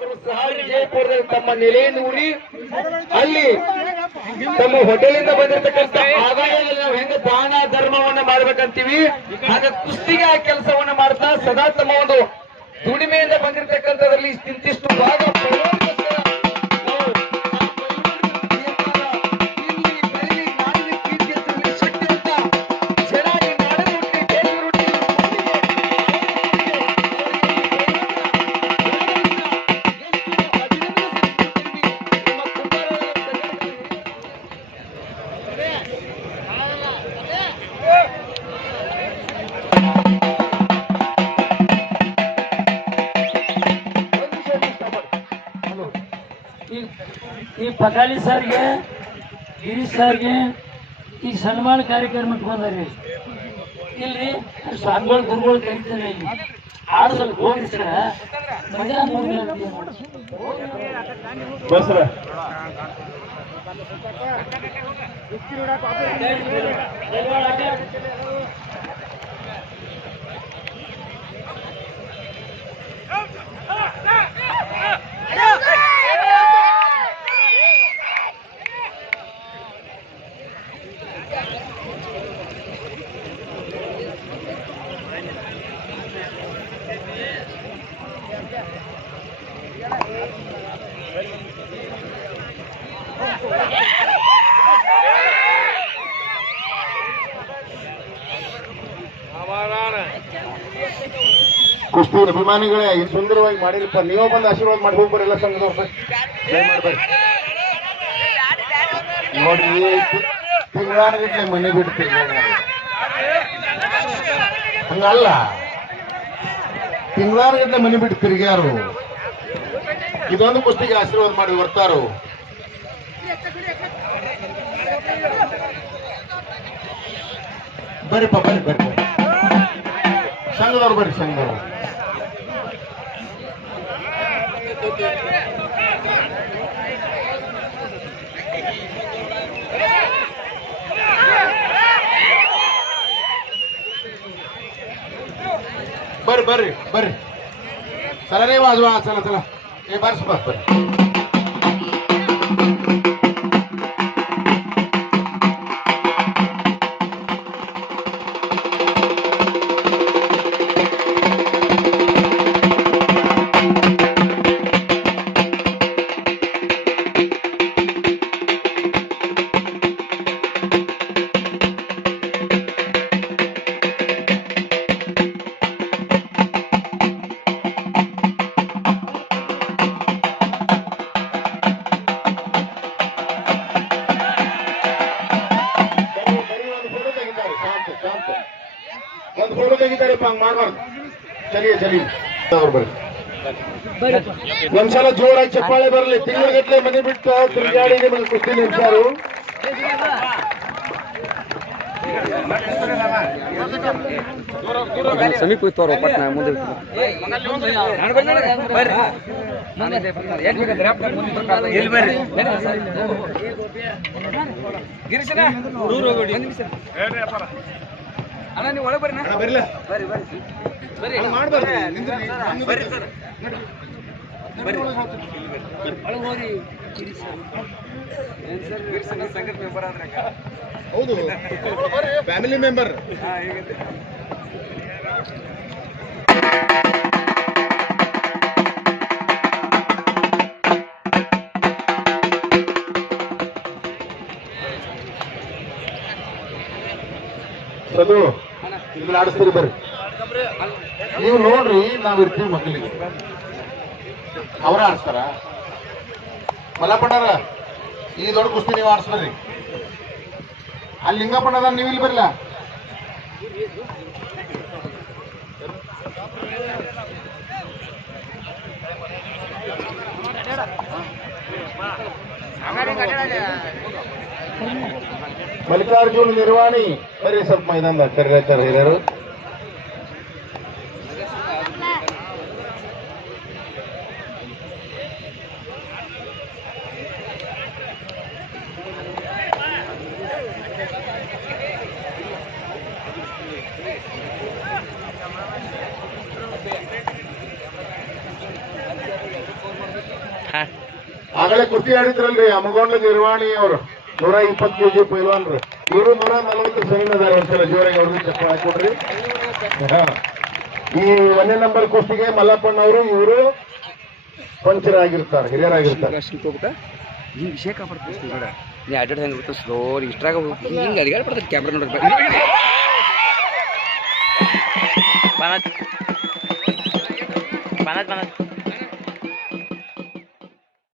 ಆದರೂ ಸಹ ತಮ್ಮ ನೆಲೆಯನ್ನು ಅಲ್ಲಿ ತಮ್ಮ ಹೋಟೆಲಿಂದ ಬಂದಿರತಕ್ಕಂತ ಆದಾಯದಲ್ಲಿ ನಾವು ಹೆಂಗ ದಾನ ಧರ್ಮವನ್ನ ಮಾಡ್ಬೇಕಂತೀವಿ, ಹಾಗೆ ಕುಸ್ತಿಗೆ ಆ ಕೆಲಸವನ್ನ ಮಾಡ್ತಾ ಸದಾ ತಮ್ಮ ಒಂದು ದುಡಿಮೆಯಿಂದ ಬಂದಿರತಕ್ಕಂಥದ್ರಲ್ಲಿ ಈ ಪಕಾಲಿ ಸರ್ಗೆ ಗಿರೀಶ್ ಸರ್ಗೆ ಈ ಸನ್ಮಾನ ಕಾರ್ಯಕ್ರಮ ಇಟ್ಕೊಂಡ್ರಿ ಇಲ್ಲಿ ಸ್ವಾಮಿಗಳು ಗುರುಗಳು ಕರೀತಾರೆ ಇಲ್ಲಿ. ಆಡದಲ್ಲಿ ಹೋಗಿ ಸರ. ಮಜಾ ನೋಡಿ ಬಸ್ರ ಕುಸ್ತಿ ಅಭಿಮಾನಿಗಳೇ ಸುಂದರವಾಗಿ ಮಾಡಿರಪ್ಪ. ನೀವು ಬಂದು ಆಶೀರ್ವಾದ ಮಾಡಿ ಹೋಗ್ಬಾರ ಎಲ್ಲ ಸಂಘದವ್ರ ನೋಡಿ ತಿಂಗಳಾನಗಟ್ಲೆ ಮನೆ ತಿರ್ಗಾಡ್ಯಾರ. ಹಂಗಲ್ಲ. ತಿಂಗಳಾನಗಟ್ಲೆ ಮನೆ ಬಿಟ್ಟು ತಿರ್ಗ್ಯಾರು. ಇದೊಂದು ಕುಸ್ತಿಗೆ ಆಶೀರ್ವಾದ ಮಾಡಿ ಬರ್ತಾರು ಬರ್ರಿಪ್ಪ, ಬರ್ರಿ ಬರ್ರಿ. सांगा बरोबर सांगा बर बर बर चला रे वाजवा चला चला. हे बस बस बर. ಒಂದು ಫೋಟೋ ತೆಗಿತಾರೆಪ್ಪ ಹಂಗ್ ಮಾಡ್ಬಾರ್ದು ಚಲಿಯ ಚಲಿ ಅವ್ರು ಬರ್ರಿ ಒಂದ್ಸಲ ಜೋರಾಗಿ ಚಪ್ಪಾಳೆ ಬರಲಿ ತಿಂಗಳಗಟ್ಲೆ ಮನೆ ಬಿಟ್ಟು ತಿರುಗಾಡಿ ನಿಮಗೆ ಕುಸ್ತಿ ನಿಲ್ಸಾರು ಸಮೀಪ ಇತ್ತು ಪಟ್ನ ನೀವು ಒಳಗೆ ಬರ್ರಿ ಬರ್ರಿ. ಮಾಡ್ಬಾರ್ದು. ನಿಂದ್ರಿ, ಬರ್ರಿ ಹೌದು. ಫ್ಯಾಮಿಲಿ ಮೆಂಬರ್ ಸದು ಇಲ್ಲಿ ಆಡಿಸ್ತೀರಿ ಬರ್ರಿ. ನೀವು ನೋಡ್ರಿ, ನಾವ್ ಇರ್ತೀವಿ ಮಕ್ಕಳಿಗೆ ಅವರ ಆಡಿಸ್ತಾರ. ಮಲ್ಲಪ್ಪಣ್ಣರ ಈ ದೊಡ್ಡ ಕುಸ್ತಿ ನೀವು ಆಡಿಸ್ಬರ್ರಿ ಅಲ್ಲಿ ಲಿಂಗಪ್ಪಣ್ಣದ ನೀವು ಇಲ್ಲಿ ಬರಲ್ಲ ಮಲ್ಲಿಕಾರ್ಜುನ್ ನಿರ್ವಾಣಿ. ಬರೀ ಸ್ವಲ್ಪ ಮೈದಾನದ ಕರ್ರಾಚಾರ ಹಿರಿಯರು. ಆಗಲೇ ಕುಸ್ತಿ ಆಡಿದ್ರಲ್ರಿ ಅಮಗೊಂಡ ನಿರ್ವಾಣಿ ಅವರು. ನೂರ ಇಪ್ಪತ್ತು ಕೆಜಿ ಪೈಲ್ವಾನ್ರು. ಇವರು ನೂರ ನಲವತ್ತು ಸೈನ್ ಅದಾರ ಒಂದ್ಸಲ ಜೋರಾಗಿ ಅವ್ರಿಗೆ ಚಪ್ಪ ಹಾಕೊಡ್ರಿ ಹಾ. ಈ ಒಂದೇ ನಂಬರ್ ಕುಸ್ತಿಗೆ ಮಲ್ಲಪ್ಪಣ್ಣ ಅವರು ಇವರು ಪಂಚರಾಗಿರ್ತಾರೆ ಹಿರಿಯರಾಗಿರ್ತಾರೆ. ಹೋಗ್ತಾ ಹಿಂಗೆ ವಿಷಯ ಕಾಪಾಡ್ತೀನಿ ನೋಡ. ನೀ ಅಡ್ಡಾಡ್ ಹೆಂಗೆ ಬರ್ತದೆ ಸ್ಲೋ ಇಷ್ಟ್ರಾಗ ಹಿಂಗೆ ಬರ್ತದೆ ಕ್ಯಾಮ್ರಾ ನೋಡಿ. ಬನತ್ banat.